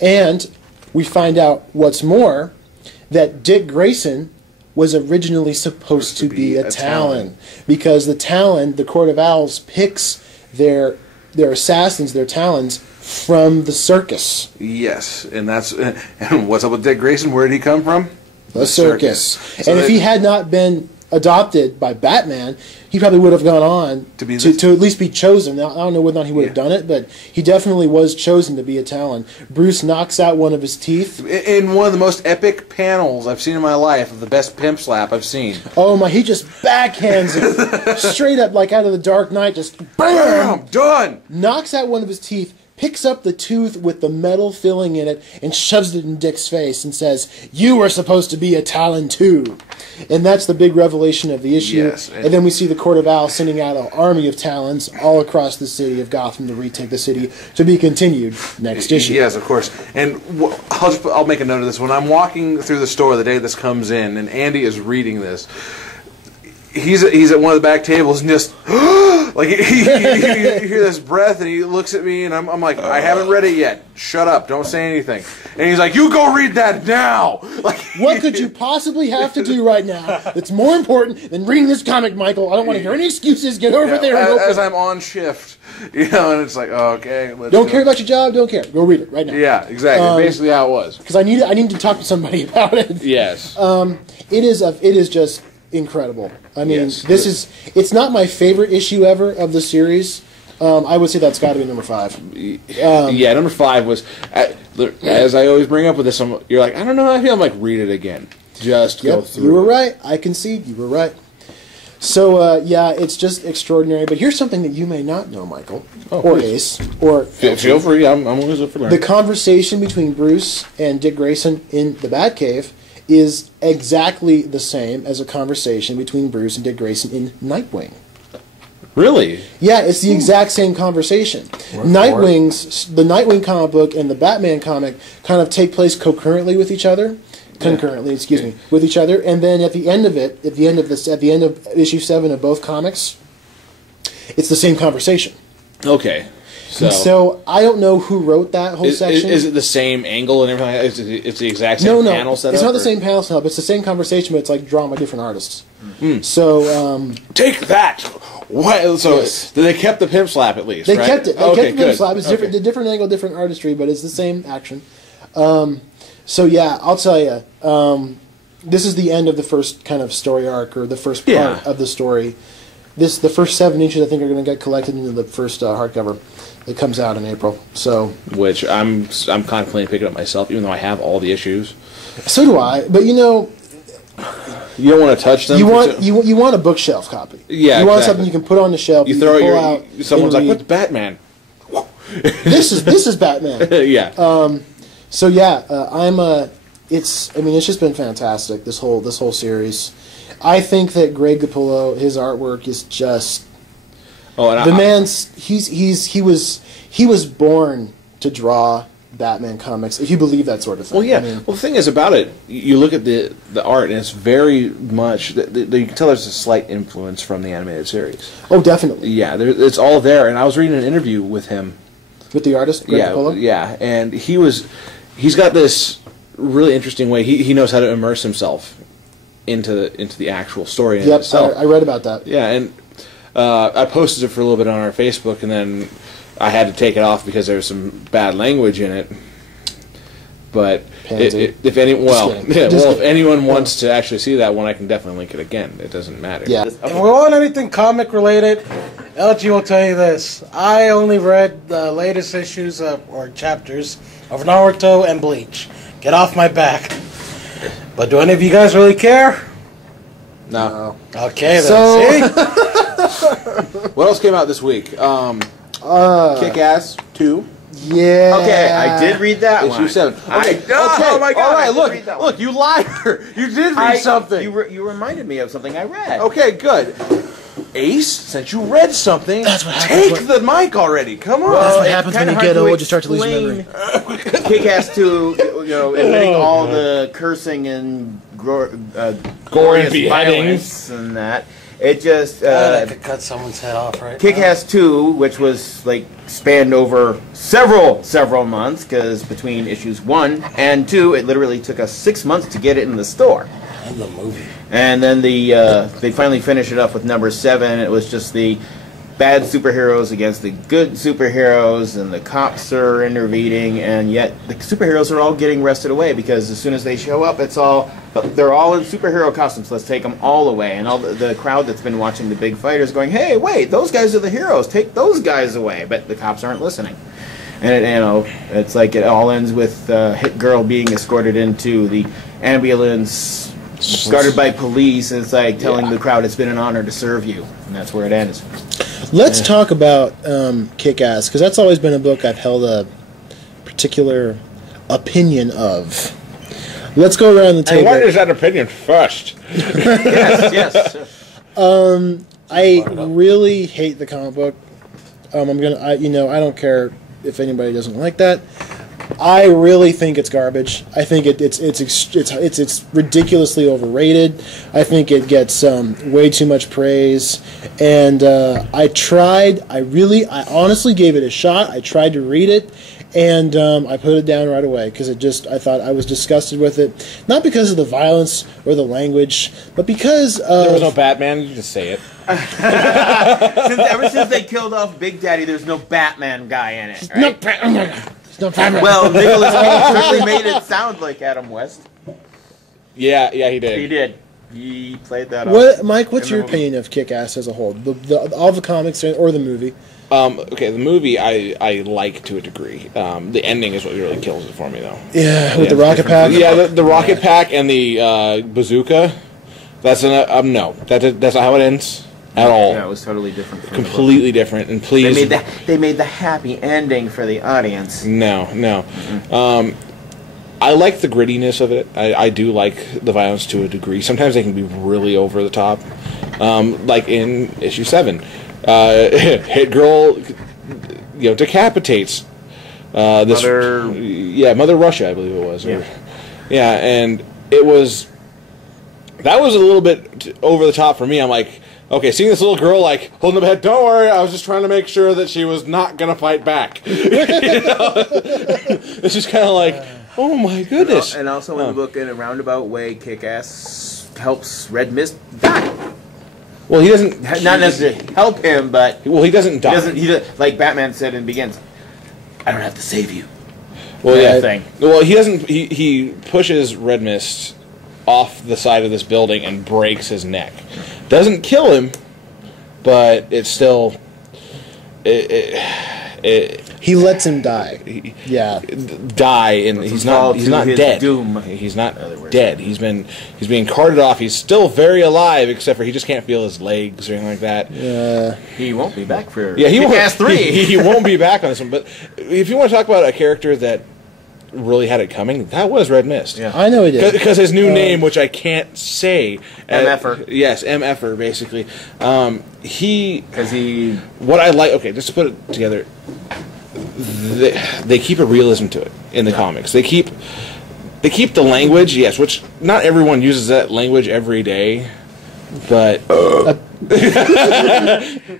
And we find out what's more, that Dick Grayson was originally supposed to be a Talon, because the Talon, the Court of Owls, picks their assassins, their Talons, from the circus. Yes, and what's up with Dick Grayson? Where did he come from? The circus. So and if he had not been adopted by Batman, he probably would have gone on to at least be chosen. Now, I don't know whether or not he would have done it, but he definitely was chosen to be a Talon. Bruce knocks out one of his teeth. In one of the most epic panels I've seen in my life, of the best pimp slap I've seen. Oh my, he just backhands it. Straight up like out of the Dark Knight, just BAM! Done! Knocks out one of his teeth, picks up the tooth with the metal filling in it, and shoves it in Dick's face and says, "You were supposed to be a Talon too." And that's the big revelation of the issue. Yes, and then we see the Court of Owls sending out an army of Talons all across the city of Gotham to retake the city, to be continued next issue. Yes, of course. And I'll make a note of this. When I'm walking through the store the day this comes in, and Andy is reading this, he's at one of the back tables and just like you hear this breath, and he looks at me, and I'm like, I haven't read it yet. Shut up! Don't say anything. And he's like, you go read that now. Like, what could you possibly have to do right now that's more important than reading this comic, Michael? I don't want to hear any excuses. Get over there and open. As I'm on shift, and it's like, oh, okay. Don't care about your job. Don't care. Go read it right now. Yeah, exactly. Basically how it was. Because I need to talk to somebody about it. Yes. It is just incredible. I mean, it's not my favorite issue ever of the series. I would say that's got to be number 5. Yeah, number 5 was, as I always bring up with this, you're like, I don't know how I feel. I'm like, read it again. Just go through. You were right. I concede. You were right. So, yeah, it's just extraordinary. But here's something that you may not know, Michael, or Ace, or feel free. I'm always up for learning. The conversation between Bruce and Dick Grayson in the Batcave is exactly the same as a conversation between Bruce and Dick Grayson in Nightwing. Really? Yeah, it's the exact same conversation. The Nightwing comic book and the Batman comic kind of take place concurrently with each other. With each other, and then at the end of issue 7 of both comics, it's the same conversation. Okay. So I don't know who wrote that whole section. Is it the same angle and everything? It's the exact same panel setup? It's not the same panel setup. It's the same conversation, but it's like drawn by different artists. So take that. What? So they kept the pimp slap at least. They kept it. They kept the pimp slap. It's different angle, different artistry, but it's the same action. So yeah, I'll tell you. This is the end of the first kind of story arc, or the first part of the story. The first 7 issues I think are going to get collected into the first hardcover. It comes out in April. So, which I'm contemplating picking up myself, even though I have all the issues. So do I. But you know, you don't want to touch them. You want a bookshelf copy. Yeah, you want something you can put on the shelf. You throw it. Someone's like, "What's Batman?" This is Batman. Yeah. So yeah, it's just been fantastic. This whole series. I think that Greg Capullo, his artwork is just. He was born to draw Batman comics, if you believe that sort of thing. Well, yeah. The thing is about it, you look at the art, and it's very much you can tell there's a slight influence from the animated series. Oh, definitely. Yeah, it's all there. And I was reading an interview with him, with the artist, Greg Capullo? Yeah, and he's got this really interesting way. He knows how to immerse himself into the actual story itself. I read about that. Yeah, and I posted it for a little bit on our Facebook, and then I had to take it off because there was some bad language in it. But if anyone wants to actually see that one, I can definitely link it again. It doesn't matter. Yeah. If we want anything comic related, LG will tell you this. I only read the latest issues or chapters of Naruto and Bleach. Get off my back. But do any of you guys really care? No. Okay, then. See? What else came out this week? Kick-Ass 2. Yeah. Okay, I did read that one. Issue 7. Okay. Oh my God! All right, look, you liar! You did read something. You reminded me of something I read. Okay, good. Ace, since you read something, that's what happens. Take the mic already. Come on. That's what happens when you get old. You start to lose your memory. Kick-Ass 2, admitting all the cursing and gore and beheadings and that. It just that could cut someone's head off right Kick-Ass 2, which was like spanned over several months, because between issues 1 and 2, it literally took us 6 months to get it in the store. And the movie. And then they finally finished it up with number 7. It was just the bad superheroes against the good superheroes, and the cops are intervening, and yet the superheroes are all getting wrested away, because as soon as they show up, they're all in superhero costumes. Let's take them all away. And all the crowd that's been watching the big fight is going, hey, wait, those guys are the heroes. Take those guys away. But the cops aren't listening. And it's like it all ends with Hit Girl being escorted into the ambulance, guarded by police, and it's like telling the crowd it's been an honor to serve you. And that's where it ends. Let's talk about Kick-Ass, because that's always been a book I've held a particular opinion of. Let's go around the table. And what is that opinion first? Yes. I really hate the comic book. I don't care if anybody doesn't like that. I really think it's garbage. I think it's ridiculously overrated. I think it gets way too much praise. And I honestly gave it a shot. I tried to read it, and I put it down right away because I thought I was disgusted with it. Not because of the violence or the language, but because there was no Batman. You just say it. Ever since they killed off Big Daddy, there's no Batman guy in it. Right? No Batman. Well, Nicolas Cage certainly made it sound like Adam West. Yeah, he did. He did. He played that off. Mike, what's your opinion of Kick-Ass as a whole? All the comics or the movie? Okay, the movie I like to a degree. The ending is what really kills it for me, though. Yeah, with the rocket pack? Yeah, the rocket pack and the bazooka. That's no. That's not how it ends. At all. Yeah, it was totally different. Completely different. And please, they made the happy ending for the audience. No. Mm-hmm. I like the grittiness of it. I do like the violence to a degree. Sometimes they can be really over the top. Like in issue 7, Hit Girl, decapitates Mother Russia, I believe it was. And it was. That was a little bit over the top for me. I'm like, okay, seeing this little girl like holding up her head, don't worry, I was just trying to make sure that she was not gonna fight back. It's just kind of like, oh my goodness. And also in the book, in a roundabout way, Kick-Ass helps Red Mist die. Well, he doesn't not necessarily help him, but he doesn't die. He doesn't, like Batman said in Begins. I don't have to save you. Well, Well, he doesn't. He pushes Red Mist off the side of this building and breaks his neck. Doesn't kill him, but it's still. He lets him die. Die, and he's not dead. Doom. He's not dead. He's being carted off. He's still very alive, except for he just can't feel his legs or anything like that. He won't be back for Kick-Ass 3. He won't be back on this one. But if you want to talk about a character that really had it coming, that was Red Mist. Yeah. I know he did. Because his new name, which I can't say. MFer. Yes, MFer, basically. Because he... What I like... Okay, just to put it together, they keep a realism to it in the comics. They keep the language, yes, which not everyone uses that language every day, but... But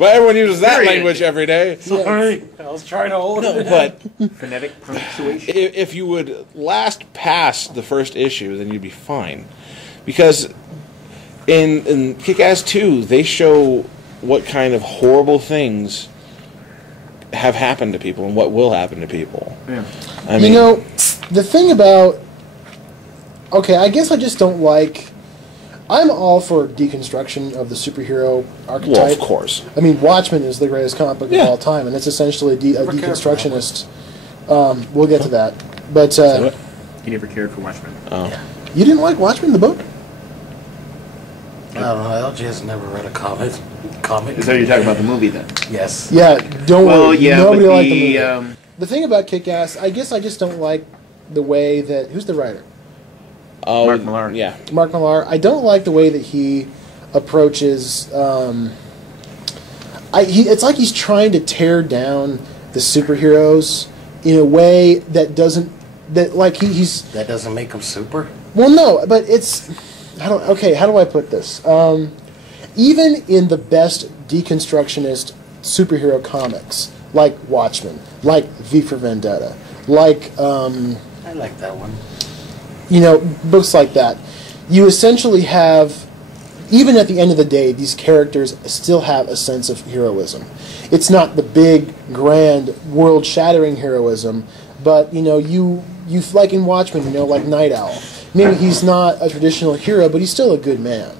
everyone uses that language every day. Sorry, I was trying to hold it. But phonetic punctuation. If you would last past the first issue, then you'd be fine. Because in Kick-Ass 2, they show what kind of horrible things have happened to people and what will happen to people. Yeah. I mean, the thing about... Okay, I guess I just don't like... I'm all for deconstruction of the superhero archetype. Well, of course. I mean, Watchmen is the greatest comic book of all time, and it's essentially a deconstructionist. We'll get to that. But he never cared for Watchmen. Oh. Yeah. You didn't like Watchmen, the book? I don't know. LG has never read a comic. So you're talking about the movie then? Yes. Yeah, don't worry. Yeah, Nobody but liked the movie. The thing about Kick-Ass, I guess I just don't like the way that... Who's the writer? Oh, Mark Millar. Yeah. Mark Millar. I don't like the way that he approaches... it's like he's trying to tear down the superheroes in a way that doesn't... That doesn't make him super? Well, no, but it's... How do I put this? even in the best deconstructionist superhero comics, like Watchmen, like V for Vendetta, like I like that one. Books like that, you essentially have, even at the end of the day, these characters still have a sense of heroism. It's not the big, grand, world-shattering heroism, but you like in Watchmen, like Night Owl. Maybe he's not a traditional hero, but he's still a good man.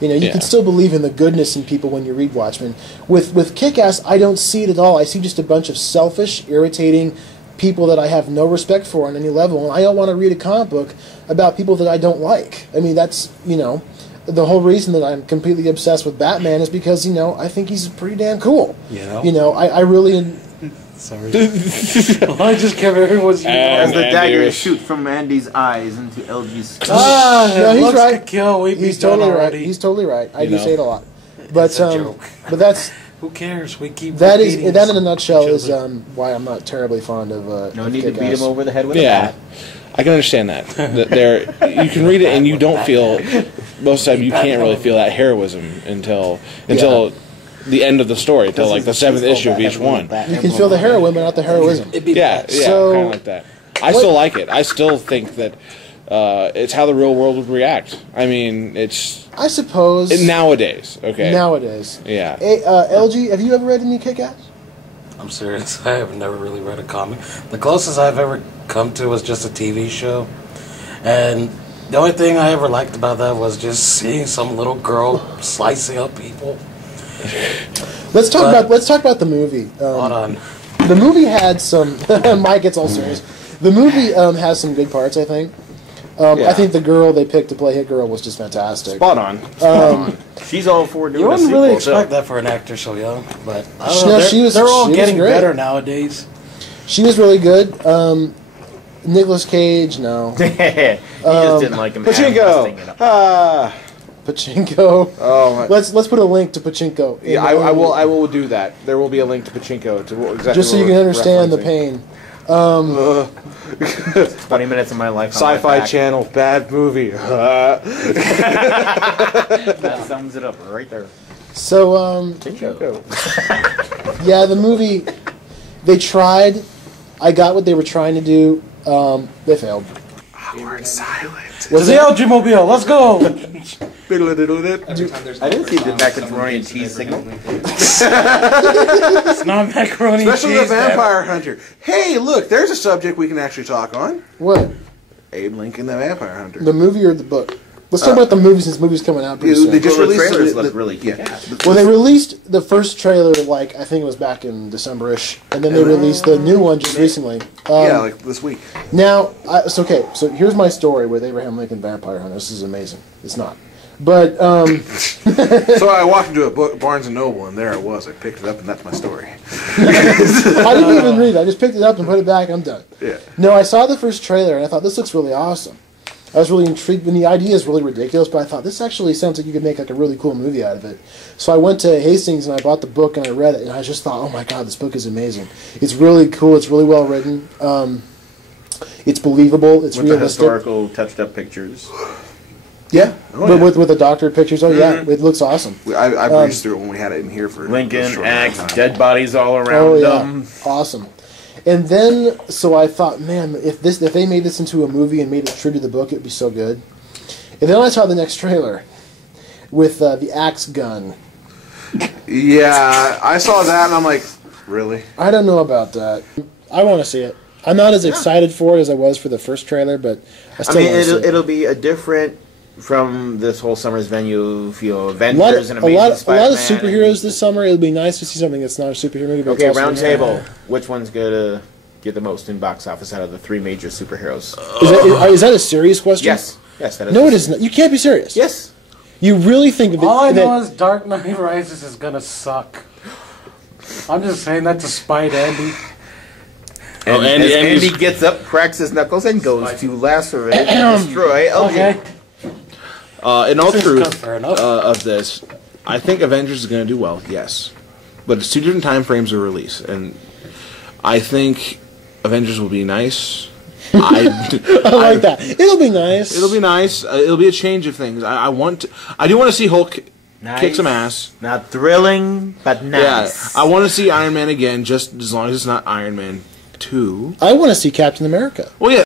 You can still believe in the goodness in people when you read Watchmen. With Kick-Ass, I don't see it at all. I see just a bunch of selfish, irritating people that I have no respect for on any level, and I don't want to read a comic book about people that I don't like. I mean, that's, the whole reason that I'm completely obsessed with Batman is because, I think he's pretty damn cool. I really... Sorry. I just kept everyone's as the dagger shoot from Andy's eyes into LG's skull. No, he's right. Kill, he's totally right. He's totally right. I do say it a lot. But it's a joke. But that's... Who cares? We keep that in a nutshell is why I'm not terribly fond of no need to beat him over the head with a bat. I can understand that. You can read it and you don't feel, most of the time you can't really feel that heroism until the end of the story, until like the 7th issue of each one. You can feel the heroin, but not the heroism. So, kind of like that. I still like it. I still think that it's how the real world would react. I mean, I suppose nowadays. Okay. Nowadays. Yeah. LG, have you ever read any Kick-Ass? I'm serious. I have never really read a comic. The closest I've ever come to was just a TV show, and the only thing I ever liked about that was just seeing some little girl slicing up people. Let's talk about the movie. Hold on. The movie had some. Mike gets all serious. The movie has some good parts, I think. I think the girl they picked to play Hit Girl was just fantastic. Spot on. She's all for doing You wouldn't really sequel, expect that for an actor so young, but I No, don't know. They're all she was getting great. better nowadays. She was really good. Nicolas Cage, no. he just didn't like him. Pachinko. Pachinko. Oh, let's put a link to Pachinko. Yeah, I will do that. There will be a link to Pachinko to exactly just so you can understand the pain. 20 minutes of my life. Sci-Fi Channel, bad movie. That sums it up right there. So, Pachinko. Yeah, the movie, they tried. I got what they were trying to do. They failed. Awkward silence. To the LG Mobile, let's go! I didn't see the macaroni and cheese signal. It's not macaroni and Especially cheese. the Vampire Hunter. Hey, look, there's a subject we can actually talk on. What? Abe Lincoln, the Vampire Hunter. The movie or the book? Let's talk about the movie since the movie's coming out pretty soon. They just Well, the released trailers the- look really kick-ass. Well, they released the first trailer, I think it was back in December-ish, and then they released the new one just recently. Yeah, like this week. Now, so here's my story with Abraham Lincoln Vampire Hunter. This is amazing. It's not. But, So I walked into a Barnes & Noble, and there it was. I picked it up, and that's my story. I didn't even read it. I just picked it up and put it back. I'm done. Yeah. No, I saw the first trailer, and I thought, this looks really awesome. I was really intrigued, and the idea is really ridiculous, but I thought, this actually sounds like you could make like a really cool movie out of it. So I went to Hastings, and I bought the book, and I read it, and I just thought, oh my god, this book is amazing. It's really cool. It's really well written. It's believable. It's With the realistic. historical touched-up pictures. Yeah, Oh, yeah. with the doctor pictures. Oh yeah, it looks awesome. I breezed through it when we had it in here for a Lincoln, short axe, amount of time. dead bodies all around Oh yeah, them. awesome. And then, so I thought, man, if they made this into a movie and made it true to the book, it'd be so good. And then I saw the next trailer with the axe gun. Yeah, I saw that, and I'm like, really? I don't know about that. I want to see it. I'm not as excited for it as I was for the first trailer, but I I still mean, want to see it. it'll be a different from this whole summer's venue. A Avengers lot, and a Amazing lot of Spider-Man. superheroes this summer. It'll be nice to see something that's not a superhero movie. But Okay, it's also round table. Which one's gonna get the most in box office out of the three major superheroes? Is that a serious question? Yes, that is. No, it is not. You can't be serious. Yes. You really think of it? All I know that, is Dark Knight Rises is gonna suck. I'm just saying that to spite Andy. And Andy- as Andy's- Andy gets up, cracks his knuckles, and goes to lacerate and destroy LG. Okay. In all truth Fair enough. of this, I think Avengers is going to do well, yes. But it's two different time frames of release. And I think Avengers will be nice. I like that. It'll be nice. It'll be nice. It'll be a change of things. I do want to see Hulk kick some ass. Not thrilling, but nice. Yeah, I want to see Iron Man again, just as long as it's not Iron Man 2. I want to see Captain America. Well, yeah.